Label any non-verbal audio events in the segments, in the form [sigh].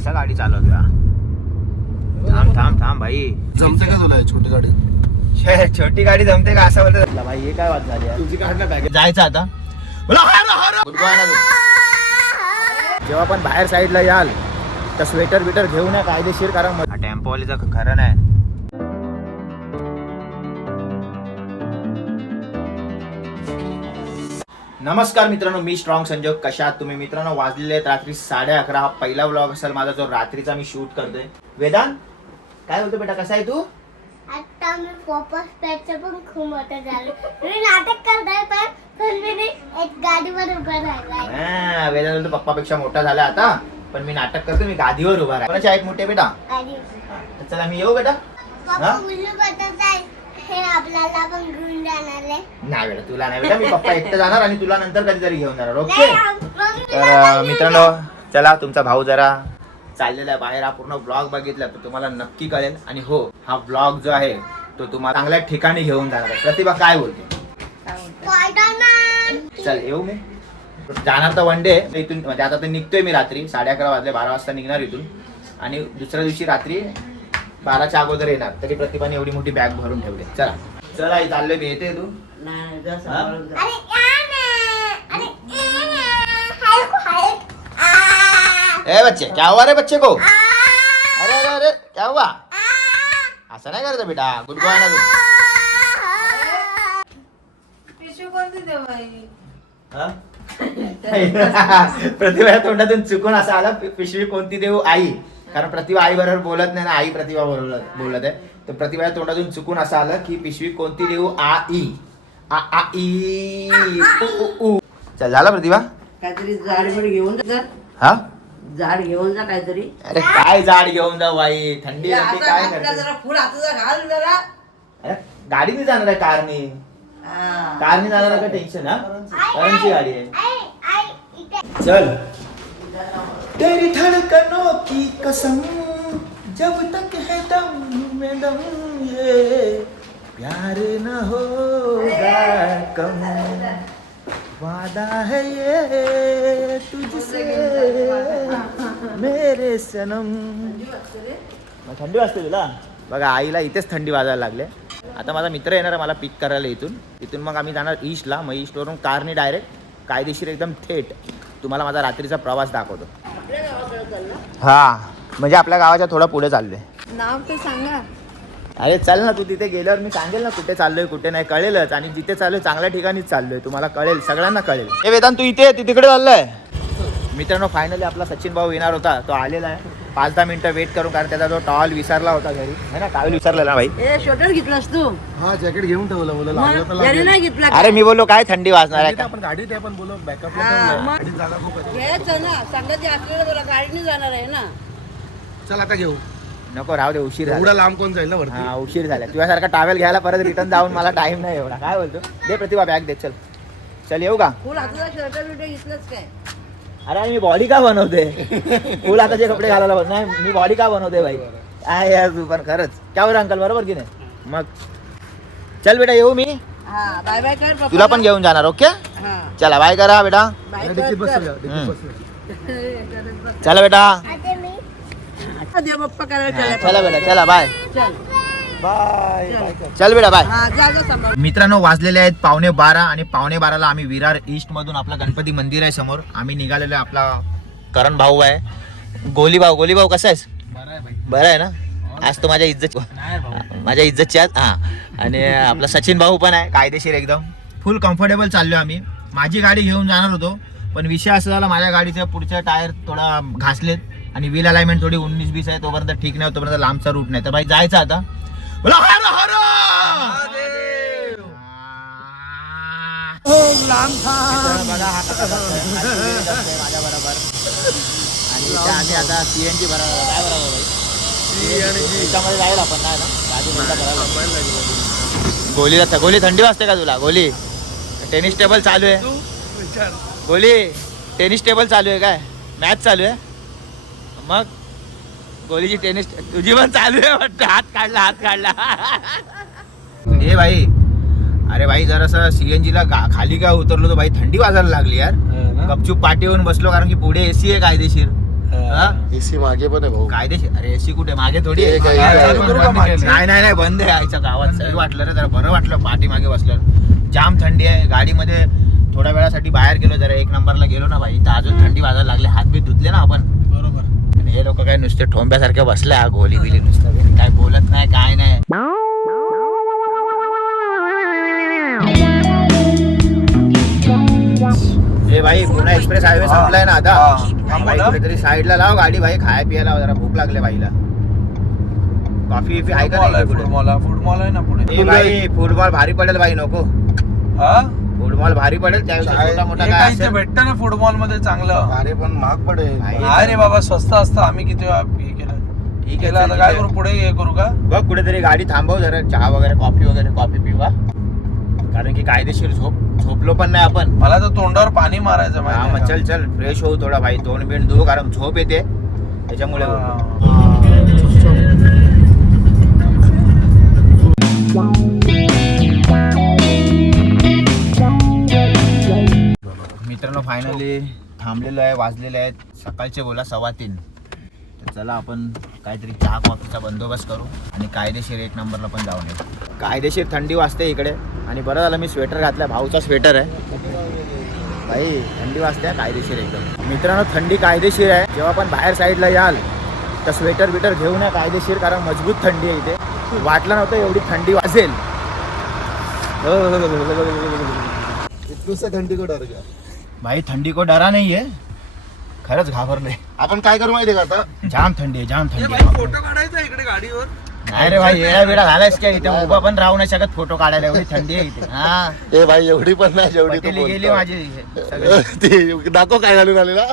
कसा गाडी चालवतोय? थांब थांब थांब भाई. जमते का तुला छोटी गाडी? छोटी गाडी जमते का असं बोलतो भाई हे काय वाद झाली? तुझी काढ ना जायचं आता. जेव्हा पण बाहेर साईडला याल तर स्वेटर बिटर घेऊन या कायदेशीर कारण टेम्पोवालीचं खरं नाही. नमस्कार मित्रांनो मी स्ट्रॉंग संजोग. कशा आहात तुम्ही मित्रांनो? वाजलेले आहेत रात्री साडे अकरा. हा पहिला व्लॉग असेल माझा जो रात्रीचा मी शूट करतोय. वेदांत काय बोलतो बेटा? कसा आहे तू? आता मी पॉपस पॅटचं पण खूप मोठं झालं. मी नाटक करताय पण पण मी एक गाडीवर उभं हा, वेदांत बोलतो पप्पापेक्षा मोठा झाला आता पण मी नाटक करतो मी गादीवर उभा राहा कोणाचे आहेत मोठे बेटा? गाडी तर चला मी येऊ बेटा. पप्पा हा? उल्लू हे आपल्याला पण घेऊन जाणार आहे. नाही बेटा तुला नाही बेटा मी पप्पा एकटं जाणार आणि तुला नंतर कधीतरी घेऊन जाणार ओके? तर मित्रांनो. चला तुमचा भाऊ जरा चाललेला आहे बाहेर हा पूर्ण ब्लॉग बघितला तर तुम्हाला नक्की कळेल. आणि हो हा ब्लॉग जो आहे तो तुम्हाला चांगल्या ठिकाणी घेऊन जाणार आहे. प्रतिभा काय बोलते? चल येऊ मी. जाणार तर वन डे इथून म्हणजे आता तर निघतोय मी रात्री साडे अकरा वाजले बारा वाजता निघणार इथून. आणि दुसऱ्या दिवशी रात्री बाराच्या अगोदर येणार. तरी प्रतिभाने एवढी मोठी बॅग भरून ठेवली. चला. चला आई चाललोय मी येते तू. हा? ए बच्चे क्या हुआ रे बच्चे को? अरे अरे अरे क्या हुआ? असं नाही करायचं बेटा गुड बॉय ना तू। पिशवी कोणती देऊ बाई? हा? [laughs] प्रतिभा तोंडातून चुकून असं आला पि- पिशवी कोणती देऊ आई? कारण प्रतिभा आई बरोबर बोलत नाही ना आई प्रतिभा बोलत बोलत आहे. तर प्रतिभा तोंडातून चुकून असं आलं की पिशवी कोणती देऊ आ ई. आ आ ई. उ, उ, उ. चल झालं प्रतिभा? काहीतरी झाड पण घेऊन जा हा? झाड घेऊन जा काहीतरी. अरे काय झाड घेऊन जाऊ बाई? थंडी असं काय करते? जरा फुल हाताचा घाल जरा. अरे गाडीने जाणार आहे कारने. हा. कारने जाणार आहे का टेन्शन हा? करंची गाडी आहे. चल. तेरी धड़कनों की कसम जब तक है दम में दम ये प्यार न होगा कम। वादा है ये तुझसे मेरे सनम। मग थंडी वाजते तुला? बघा आईला इथेच थंडी वाजायला लागले. आता माझा मित्र येणार आहे मला पिक करायला इथून. इथून मग आम्ही जाणार ईस्टला मग ईस्टवरून कारने डायरेक्ट कायदेशीर एकदम थेट. तुम्हाला माझा रात्रीचा प्रवास दाखवतो. हा म्हणजे आपल्या गावाच्या थोडा पुढे चाललोय. नाव ते सांगा अरे चल ना तू तिथे गेल्यावर मी सांगेल ना कुठे चाललोय कुठे नाही कळेलच. आणि जिथे चाललोय चांगल्या ठिकाणीच चाललोय. तुम्हाला कळेल सगळ्यांना कळेल. हे वेदांत तू इथे तू तिकडे चाललोय. मित्रांनो फायनली आपला सचिन भाऊ येणार होता. तो आलेला आहे. पाच दहा मिनिटं वेट करून कारण त्याचा जो टॉल विसरला होता घरी. है ना टावेल विसरलेला भाई? ए शोटर घेतलास तू. हा जॅकेट घेऊन ठेवलं बोल लागलं तर मग घरी लागेल. नाही घेतला का? अरे मी बोललो काय थंडी वाजणार आहे गाडीत का? आपण गाडीत आहे पण बोलो बॅकअप हा, मग. गाडीत जागा खूप आहे. घ्यायचं ना. सांगायचे असलेलं तुला गाडीने जाणार आहे ना. चल आता घेऊ. नको राहू दे उशीर एवढा झाला. लांब कोण जाईल ना वरती? हा उशीर झाला. तुझ्यासारखा टावेल घ्यायला परत रिटर्न जाऊन मला टाइम नाही एवढा. काय बोलतो? दे प्रतिभा बॅग दे चल. चल येऊ का? फुल हाताचा शर्ट बिर्ट घेतलंच काय? अरे आणि मी बॉडी का बनवते? फुल हाताचे कपडे घालायला बन- नाही मी बॉडी का बनवते भाई? आहे यार तू पण खरंच. क्या बरं अंकल बरोबर की नाही? मग. चल बेटा येऊ मी. हा बाय बाय कर तुला पण घेऊन जाणार ओके? हा. चला बाय करा बेटा. बस. बस. चला बेटा. हा, हा, चला. चला बेटा चला बाय चल. बाय चल. चल बेटा बाय. हा जा जा सांभाळ. मित्रांनो वाजलेले आहेत पावणे बारा आणि पावणे बाराला आम्ही विरार ईस्ट मधून आपला गणपती मंदिर आहे समोर. आम्ही निघालेलो आहे आपला करण भाऊ आहे. गोली भाऊ गोली भाऊ कसा आहेस? बरं आहे बाई. बरं आहे ना? आज तो माझ्या इज्जत नाही भाऊ. माझ्या इज्जतची आज हा. आणि आपला सचिन भाऊ पण आहे कायदेशीर एकदम. फुल कम्फर्टेबल चाललो आम्ही. माझी गाडी घेऊन जाणार होतो पण विषय असा झाला माझ्या गाडीच्या पुढच्या टायर थोडा घासलेत आणि व्हील अलाइनमेंट थोडी उन्नीस बीस आहे तोपर्यंत ठीक नाही तोपर्यंत लांबचा रूट नाही. तर भाई जायचं आता. बोला हर हर! मित्रांनो, बघा कसा बसतोय. माझ्या बरोबर. आणि इथे आम्ही आता सीएनजी भरा काय बरोबर त्याच्यामध्ये जाईल आपण नाही ना? गाडी बंद करायला. गोलीला थ- गोली थंडी वाजते का तुला? गोली. टेनिस टेबल चालू आहे. गोली. टेनिस टेबल चालू आहे काय? मॅच चालू आहे? मग? गोलीची टेनिस तुझी पण चालू आहे वाटतं. हात काढला हात काढला. ए भाई अरे भाई जरासं सीएनजी ला गा- खाली काय उतरलो तर भाई? थंडी वाजायला लागली यार. हा? गपचूप पाठी येऊन बसलो कारण की पुढे एसी आहे कायदेशीर. हा? एसी मागे पण आहे भाऊ. कायदेशीर? अरे एसी कुठे? मागे थोडी आहे. ते काय- काय- बंद? नाही नाही नाही बंद आहे आईच्या गावात. सही वाटलं रे जरा बरं वाटलं पाठी मागे बसलं जाम थंडी आहे. गाडीमध्ये थोड्या वेळासाठी बाहेर गेलो जरा एक नंबरला गेलो ना भाई. तर अजून थंडी वाजायला लागली. हात बीत धुतले ना आपण. बरोबर. आणि हे लोक काय नुसते ठोंब्यासारखे बसले हा गोली बिली नुसतं. काय बोलत नाही काय नाही. ए भाई पुन्हा एक्सप्रेस हायवे संपलाय ना आता. हा. भाई कुठेतरी साईडला लाव गाडी भाई खाय पियाला जरा भूक लागले भाईला. कॉफी विफी आहे का फुटबॉल फुटबॉल आहे ना पुढे फुटबॉल भारी पडेल भाई नको. हा? फुटबॉल भारी पडेल त्याविषयी छोटा मोठा हे काय काय इथे असेल? भेटतं ना फुटबॉलमध्ये चांगलं. अरे पण महाग पडेल. नाही रे बाबा स्वस्त असतं. आम्ही किती वेळा हे केलं? ठीक आहे केलं आता काय करू. पुढे हे करू का? बघ कुठेतरी गाडी थांबव जरा. चहा वगैरे कॉफी वगैरे कॉफी पिवा कारण की कायदेशीर झोप झोपलो पण नाही आपण. मला तर तोंडावर पाणी मारायचं हा माहिती मग आहे चल चल फ्रेश होऊ थोडा भाई. तोंड बिंड धुवू कारण झोप येते. त्याच्यामुळे का? फायनली थांबलेलो आहे वाजलेले आहेत सकाळचे बोला सव्वा तीन तर चला आपण काहीतरी चहा कॉफीचा बंदोबस्त करू आणि कायदेशीर एक नंबरला पण जाऊन येऊ कायदेशीर थंडी वाजते इकडे आणि बरं झालं मी स्वेटर घातलाय भाऊचा स्वेटर आहे भाई थंडी वाजते कायदेशीर एकदम मित्रांनो थंडी कायदेशीर आहे जेव्हा पण बाहेर साईडला याल तर स्वेटर बिटर घेऊन या कायदेशीर कारण मजबूत थंडी आहे इथे वाटलं नव्हतं एवढी थंडी वाजेल थंडी कुठं भाई थंडी को डरा नाही आहे खरंच घाबरले आपण काय करू माहितीये का आता जाम थंडी आहे जाम थंडी आहे. फोटो काढायचा इकडे गाडीवर नाही रे भाई येडा बिडा झालायस काय इथे उभा पण राहू नाही शकत फोटो काढायला एवढी थंडी आहे इथे हा ए भाई एवढी पण नाही जेवढी तू पटेली गेली बोलतो. माझी सगळी. ते दाखव काय घालून आलेला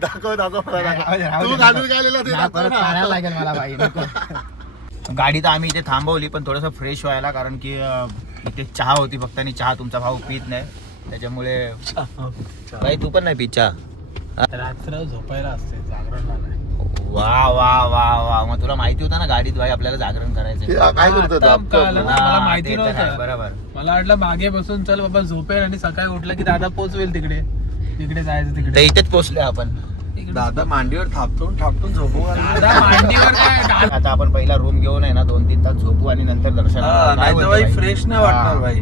दाखव दाखव मला राहू दे, तू. घालून काय आलेला ते नाही, दाखव परत ना. काढायला लागेल मला भाई नको. गाडी तर आम्ही इथे थांबवली पण थोडंसं फ्रेश व्हायला कारण की अं, इथे चहा होती फक्त आणि चहा तुमचा भाऊ पित नाही त्याच्यामुळे भाई तू पण नाही पित चहा. रात्र झोपायला असते जागरण नाही वा वा वा वा. मग तुला माहिती होतं ना गाडीत भाई आपल्याला जागरण करायचं? काय कळलं ना. मला माहिती नव्हतं. बरोबर. मला वाटलं मागे बसून चल बाबा झोपेल आणि सकाळी उठलं की दादा पोचवेल तिकडे. तिकडे जायचं तिकडे. इथेच पोहोचले आपण. दादा मांडीवर थापटून थापटून झोपू मांडीवर काय? आता आपण पहिला रूम घेऊन आहे ना दोन तीन तास झोपू आणि नंतर दर्शन फ्रेश नाही वाटणार भाई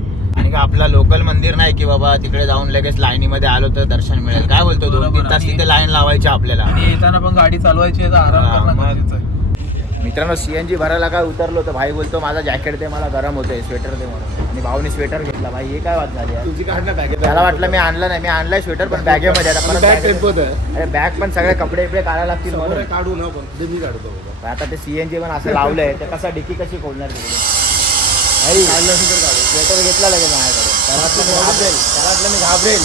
आणि का आपला लोकल मंदिर नाही की बाबा तिकडे जाऊन लगेच लाईनीमध्ये आलो तर दर्शन मिळेल. काय बोलतो दोन तीन तास तिथे लाईन लावायची आपल्याला. आणि येताना पण गाडी चालवायची आहे तर आराम करणं मग. गरजेचं आहे. मित्रांनो सीएनजी भरायला काय उतरलो तर भाई बोलतो माझा जॅकेट दे मला गरम होतोय स्वेटर दे म्हणून. आणि भाऊने स्वेटर घेतला. भाई हे काय वाद झाली यार? तुझी काढ ना बॅगेत त्याला वाटलं मी आणलं नाही. मी आणलाय स्वेटर पण बॅगेमध्ये आता परत बॅग bag- टेम्पोत आहे अरे बॅग पण सगळे कपडे बिपडे काढायला लागतील समोर म्हणून. आहे, काढू ना पण ते मी काढतो बाबा. आता ते सीएनजी पण असं लावलंय तर कसा डिक्की कशी खोलणार तिकडे? काढलं असेल तर काढू. स्वेटर घेतला लगेच माझ्याकडे वाटलं मी घाबरेल. वाटलं मी घाबरेल.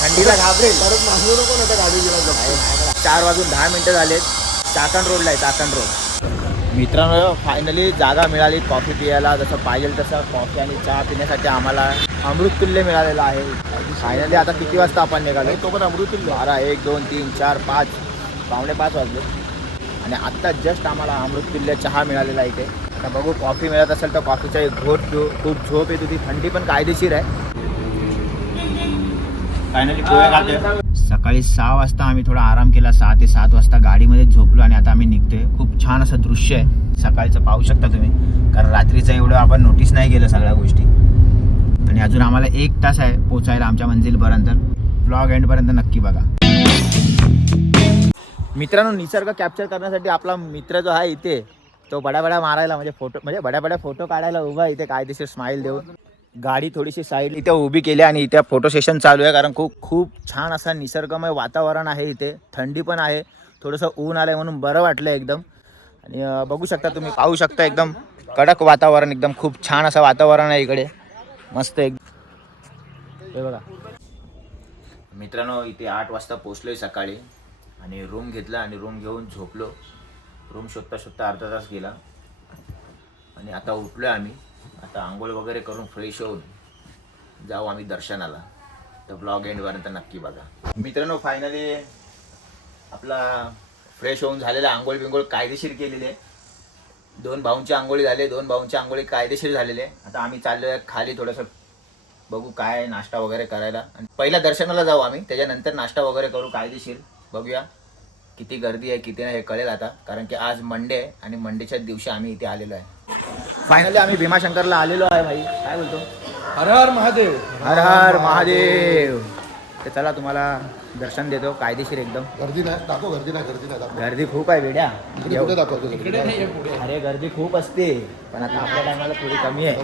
थंडीला घाबरेल. परत मागू नको ना त्या गाडी गेला नाही, नाही. चार वाजून दहा मिनिटं झालेत. चाकण रोडला आहे चाकण रोड. मित्रांनो फायनली जागा मिळाली. कॉफी पियाला जसं पाहिजे तसं कॉफी आणि चहा पिण्यासाठी आम्हाला अमृत तुल्य मिळालेलं आहे. फायनली आता किती वाजता आपण निघालो? तो पण अमृत बारा एक दोन तीन चार पाच. पावणे पाच वाजले. आणि आत्ता जस्ट आम्हाला अमृत तुल्य चहा मिळालेला आहे इथे. आता बघू कॉफी मिळत असेल तर कॉफीचा एक घोट घेऊ खूप झोप येत होती थंडी पण कायदेशीर आहे. फायनली सकाळी सहा वाजता आम्ही थोडा आराम केला सहा ते सात वाजता गाडीमध्ये झोपलो आणि आता आम्ही निघतोय. खूप छान असं दृश्य आहे. सकाळचं पाहू शकता तुम्ही. कारण रात्रीचं एवढं आपण नोटीस नाही केलं सगळ्या गोष्टी. आणि अजून आम्हाला एक तास आहे पोचायला आमच्या मंजिलपर्यंत. ब्लॉग एंडपर्यंत नक्की बघा. मित्रांनो निसर्ग कॅप्चर करण्यासाठी आपला मित्र जो आहे इथे तो बड्या बड्या मारायला म्हणजे फोटो म्हणजे बड्या बड्या फोटो काढायला उभा इथे कायदेशीर स्माईल देऊन. गाडी थोडीशी साईड इथे उभी केली आणि इथे फोटो सेशन चालू आहे कारण खूप खूप छान असा निसर्गमय वातावरण आहे इथे. थंडी पण आहे. थोडंसं ऊन आलं आहे म्हणून बरं वाटलं एकदम. आणि बघू शकता तुम्ही पाहू शकता एकदम कडक वातावरण एकदम खूप छान असं वातावरण आहे इकडे. मस्त एकदम हे बघा. मित्रांनो इथे आठ वाजता पोचलोय सकाळी. आणि रूम घेतला आणि रूम घेऊन झोपलो. रूम शोधता शोधता अर्धा तास गेला. आणि आता उठलोय आम्ही. आता आंघोळ वगैरे करून फ्रेश होऊन जाऊ आम्ही दर्शनाला. तर ब्लॉग एंडपर्यंत नक्की बघा. मित्रांनो फायनली आपला फ्रेश होऊन झालेला आंघोळ बिंगोळ कायदेशीर केलेली. आहे दोन भाऊंची आंघोळी झाले दोन भाऊंची आंघोळी कायदेशीर झालेले. आता आम्ही चाललो आहे खाली थोडंसं बघू काय नाश्ता वगैरे करायला. आणि पहिल्या दर्शनाला जाऊ आम्ही. त्याच्यानंतर नाश्ता वगैरे करू कायदेशीर. बघूया. किती गर्दी आहे किती नाही हे कळेल आता. कारण की आज मंडे आहे आणि मंडेच्या दिवशी आम्ही इथे आलेलो आहे. फायनली आम्ही भीमाशंकरला आलेलो आहे भाई. काय बोलतो? हर हर महादेव. हर हर महादेव. तर चला तुम्हाला दर्शन देतो कायदेशीर एकदम. गर्दी नाही दाखव गर्दी नाही गर्दी नाही दाखव. गर्दी खूप आहे वेड्या. दाखवतो अरे गर्दी खूप असते पण आता आपल्या टायमाला थोडी कमी आहे.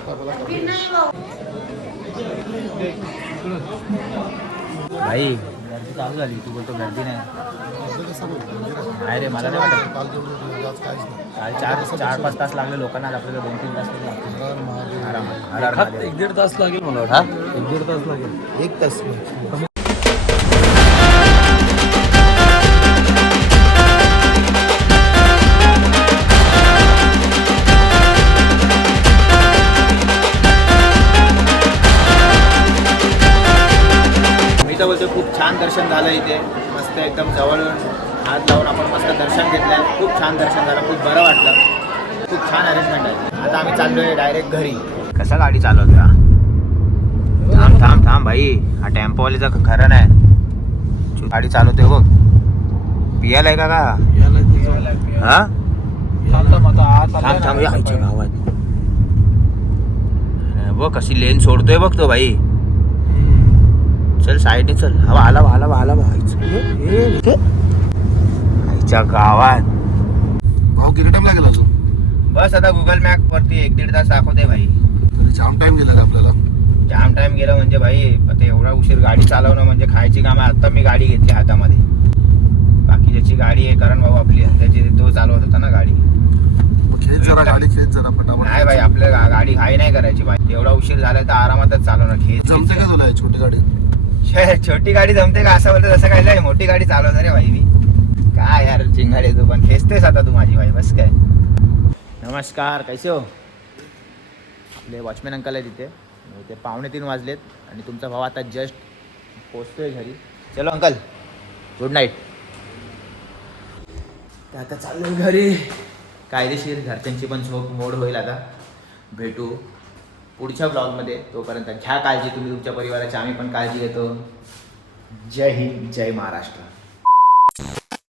भाई गर्दी चालू झाली. तू बोलतो गर्दी नाही. नाही. रे मला नाही वाटत काल चार चार पाच तास लागले लोकांना आज आपल्याला दोन तीन तास तरी लागतील. आरामात. एक दीड तास लागेल मला हा? वाटतं एक दीड तास लागेल एक तास नाही. मी तर बोलतो खूप छान दर्शन झालं इथे मस्त एकदम जवळून हात लावून आपण मस्त दर्शन घेतलं खूप छान दर्शन झालं खूप बरं वाटलं. खूप छान अरेंजमेंट आहे. आता आम्ही चाललोय डायरेक्ट घरी. कसा गाडी चालवतो थांब थांब थांब भाई. हा टेम्पोवालीचा खरं नाही. गाडी चालवते बघ. पियाला आहे का का हा? थांब थांब. या बघ कशी लेन सोडतोय बघ तो भाई. चल साईडने चल. हवा आला आला बा आईच्या गावात. भाऊ किती टाइम लागेल अजून? बस आता गुगल मॅप वरती एक दीड तास दाखवते भाई. जाम टाइम गेला आपल्याला? जाम टाइम गेला म्हणजे भाई आता एवढा उशीर गाडी चालवणं म्हणजे खायची काम आहे आता मी गाडी घेतली हातामध्ये. बाकी ज्याची गाडी आहे करण भाऊ आपली त्याची तो चालवत होता ना गाडी. मग खेच जरा गाडी खेच जरा पटापट नाही भाई आपल्या गाडी घाई नाही करायची भाई. एवढा उशीर झाला तर आरामातच चालवणार खेच जमते का तुला छोटी गाडी? छोटी गाडी जमते का? असं बोलतो तसं काय नाही. मोठी गाडी चालवणार रे भाई मी. काय यार चिंगाडे तू पण. खेचतेस आता तू माझी भाई. बस काय. नमस्कार कैसे हो? आपले वॉचमॅन अंकल आहे तिथे ते पावणे तीन वाजलेत आणि तुमचा भाऊ आता जस्ट पोचतोय घरी. चलो अंकल गुड नाईट तर आता चाललोय घरी. कायदेशीर घरच्यांची पण झोप मोड होईल आता. भेटू. पुढच्या ब्लॉगमध्ये. तोपर्यंत घ्या काळजी तुम्ही तुमच्या परिवाराची आम्ही पण काळजी घेतो. जय हिंद जय महाराष्ट्र.